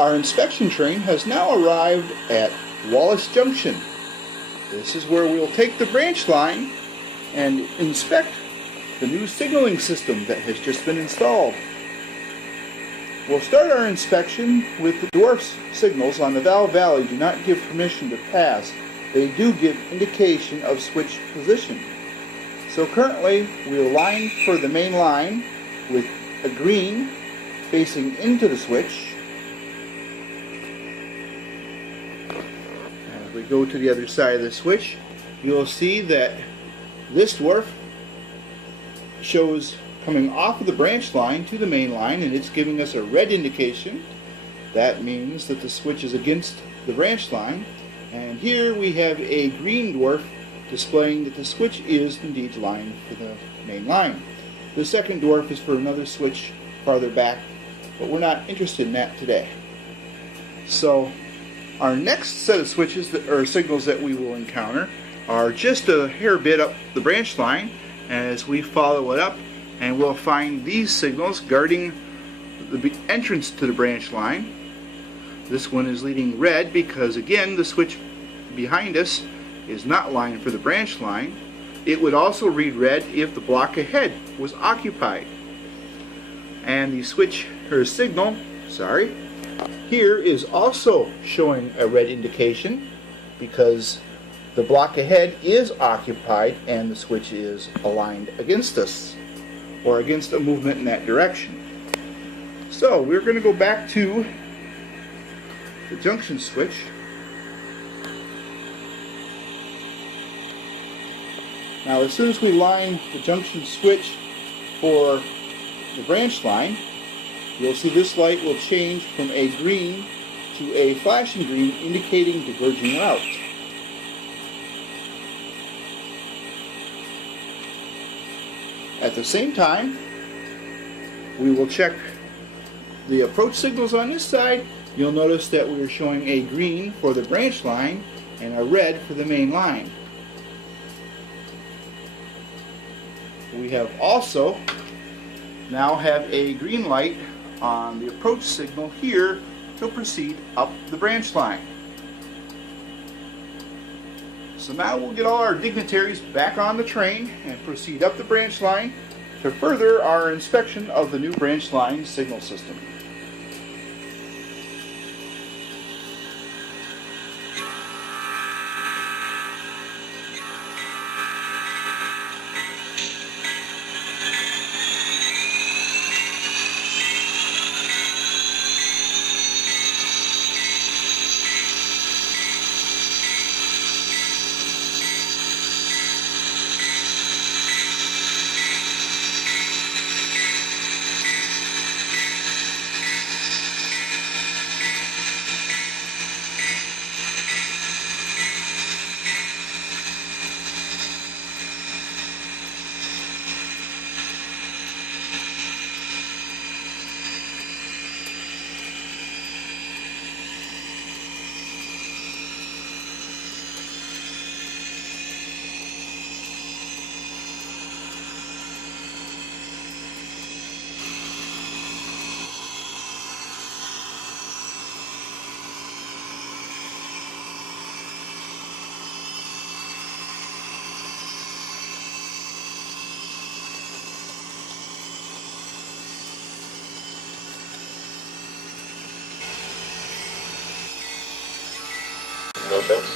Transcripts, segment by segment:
Our inspection train has now arrived at Wallace Junction. This is where we will take the branch line and inspect the new signaling system that has just been installed. We'll start our inspection with the dwarf signals on the Val Valley do not give permission to pass. They do give indication of switch position. So currently we align for the main line with a green facing into the switch. As we go to the other side of the switch, you'll see that this dwarf shows coming off of the branch line to the main line, and it's giving us a red indication. That means that the switch is against the branch line. And here we have a green dwarf displaying that the switch is indeed lined for the main line. The second dwarf is for another switch farther back, but we're not interested in that today. So our next set of switches or signals that we will encounter are just a hair bit up the branch line. As we follow it up, and we'll find these signals guarding the entrance to the branch line. This one is leading red because, again, the switch behind us is not lined for the branch line. It would also read red if the block ahead was occupied. And the switch or signal, here is also showing a red indication because the block ahead is occupied and the switch is aligned against us, or against a movement in that direction. So we're going to go back to the junction switch. Now as soon as we line the junction switch for the branch line, you'll see this light will change from a green to a flashing green indicating diverging route. At the same time, we will check the approach signals on this side. You'll notice that we are showing a green for the branch line and a red for the main line. We have also now have a green light on the approach signal here to proceed up the branch line. So now we'll get all our dignitaries back on the train and proceed up the branch line to further our inspection of the new branch line signal system.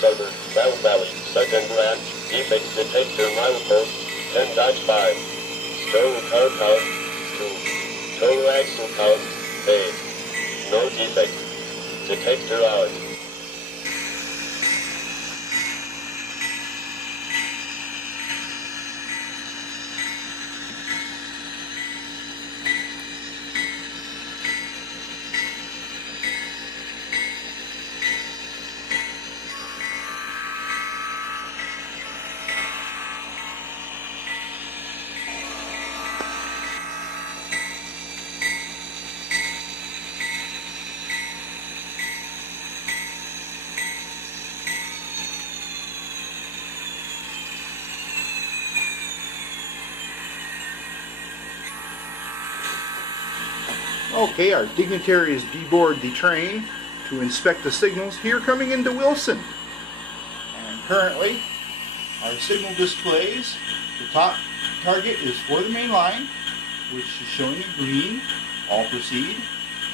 Southern Val Valley, Sutton branch, defects detector milepost, 10.5. Stone car count, 2. Total axle count, 8. No defect. Detector out. Okay, our dignitaries deboard the train to inspect the signals here coming into Wilson. And currently, our signal displays the top target is for the main line, which is showing a green, all proceed,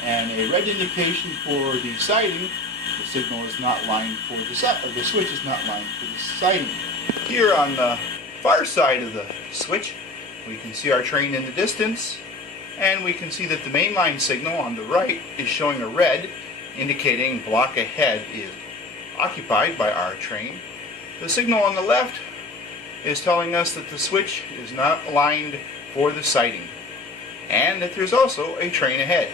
and a red indication for the siding. The signal is not lined for the switch is not lined for the siding. Here on the far side of the switch, we can see our train in the distance, and we can see that the main line signal on the right is showing a red, indicating block ahead is occupied by our train. The signal on the left is telling us that the switch is not lined for the siding, and that there's also a train ahead.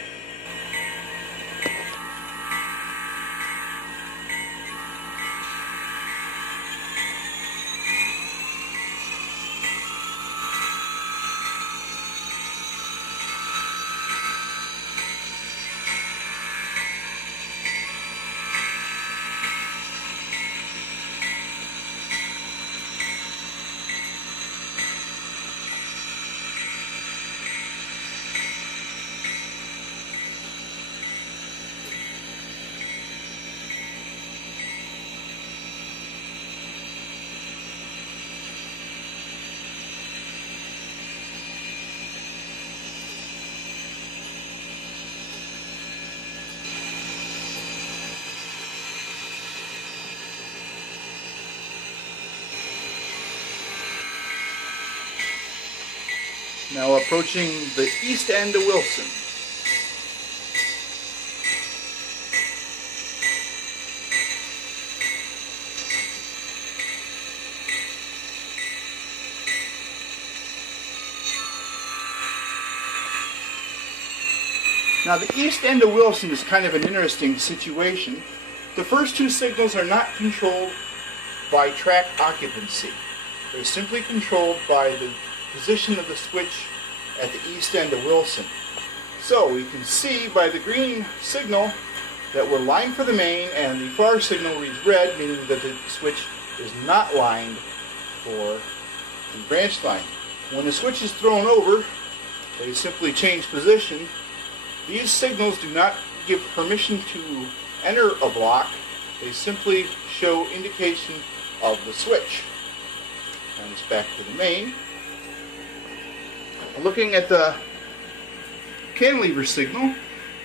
Now approaching the east end of Wilson. Now the east end of Wilson is kind of an interesting situation. The first two signals are not controlled by track occupancy. They're simply controlled by the position of the switch at the east end of Wilson. So we can see by the green signal that we're lined for the main, and the far signal reads red, meaning that the switch is not lined for the branch line. When the switch is thrown over, they simply change position. These signals do not give permission to enter a block. They simply show indication of the switch. And it's back to the main. Looking at the cantilever signal,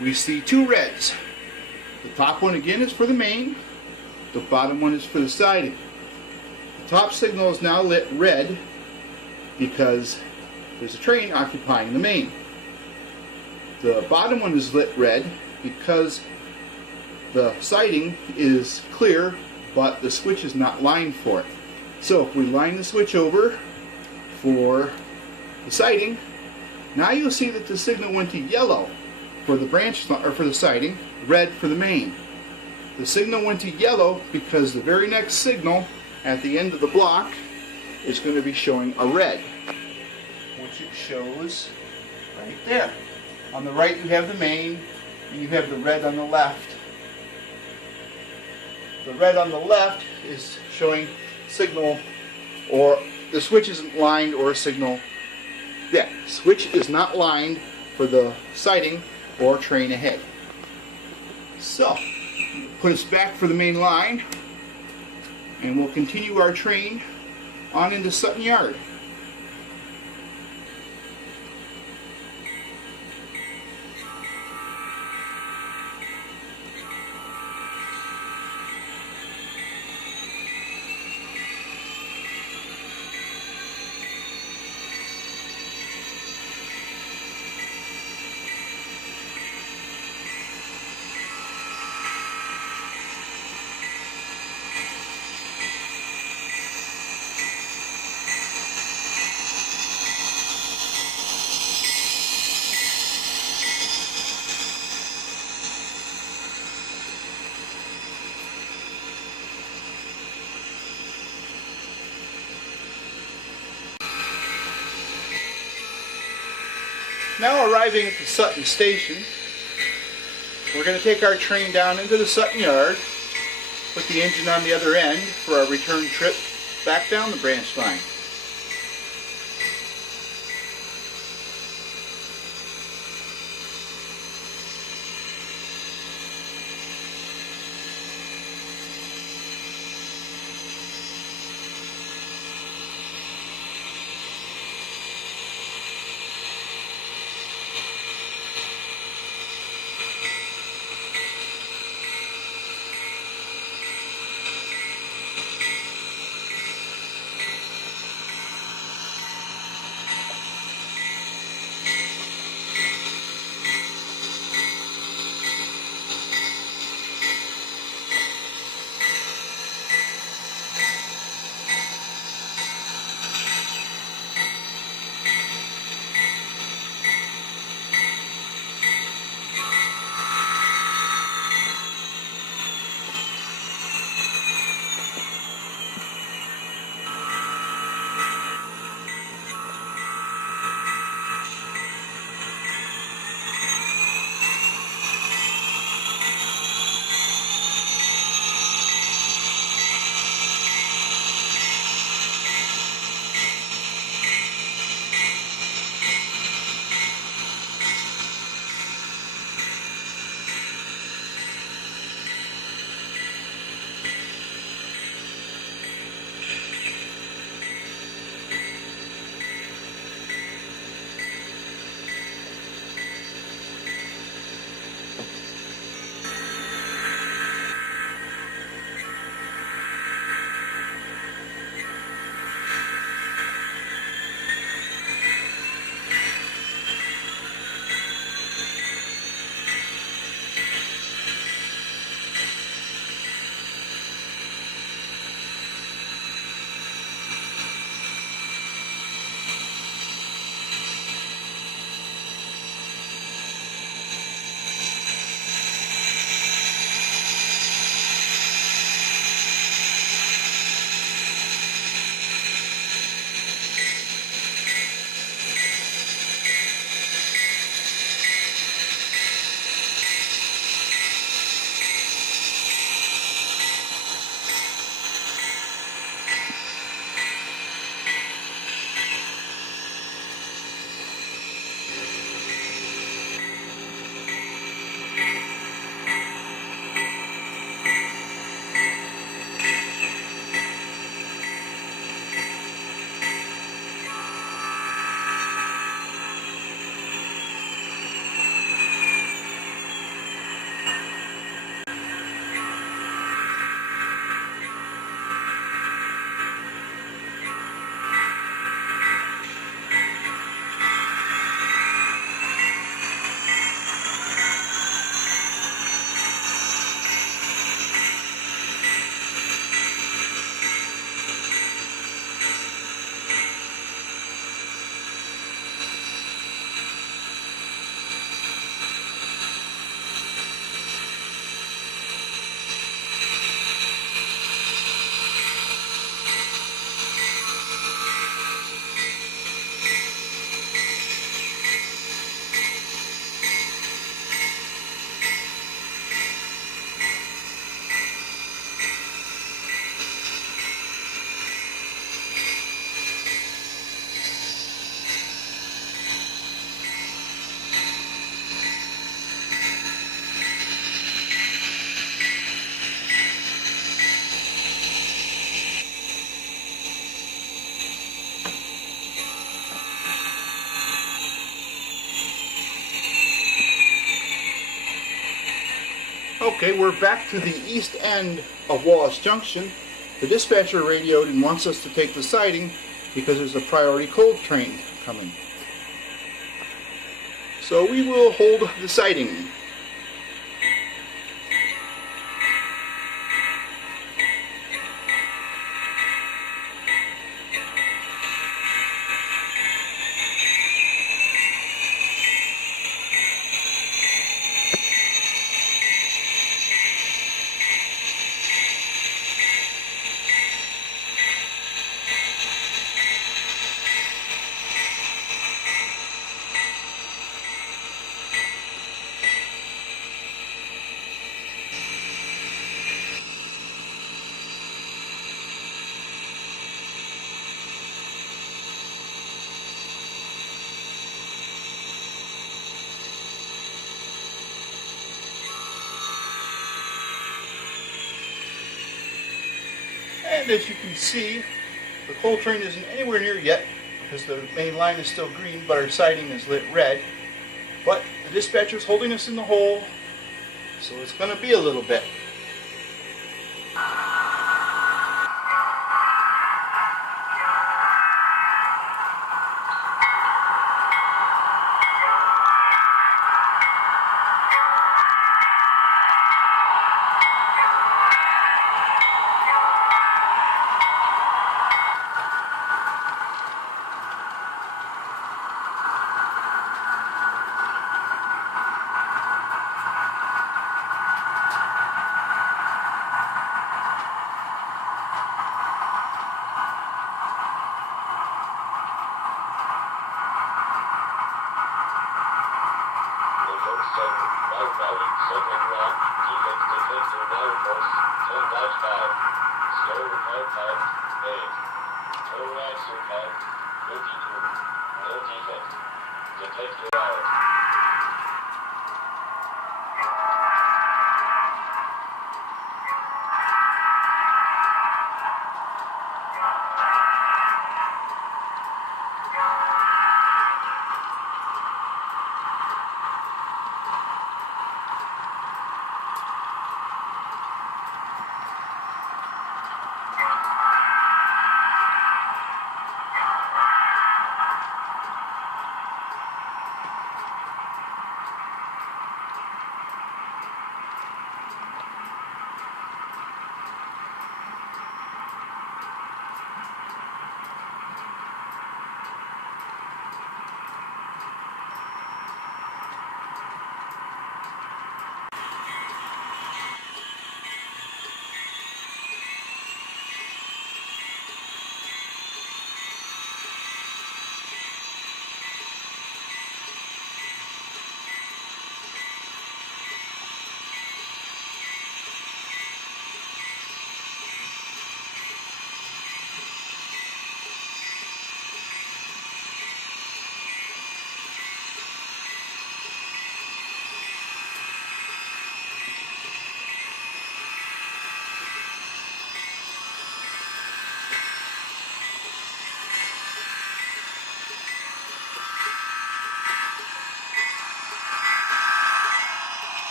we see two reds. The top one again is for the main, the bottom one is for the siding. The top signal is now lit red because there's a train occupying the main. The bottom one is lit red because the siding is clear, but the switch is not lined for it. So if we line the switch over for the siding, now you'll see that the signal went to yellow for the branch or for the siding, red for the main. The signal went to yellow because the very next signal at the end of the block is going to be showing a red, which it shows right there. On the right you have the main, and you have the red on the left. The red on the left is showing signal, or the switch isn't lined, or a signal. Yeah, switch is not lined for the siding or train ahead. So, put us back for the main line, and we'll continue our train on into Sutton Yard. Now arriving at the Sutton station, we're going to take our train down into the Sutton Yard, put the engine on the other end for our return trip back down the branch line. Okay, we're back to the east end of Wallace Junction. The dispatcher radioed and wants us to take the siding because there's a priority coal train coming. So we will hold the siding. And as you can see, the coal train isn't anywhere near yet because the main line is still green, but our siding is lit red. But the dispatcher's holding us in the hole, so it's going to be a little bit. Val Valley, Sutton Rock, defect detector now course, 10-5. Slow repair time, 8. Total axle count, 52. No defect. Detector out.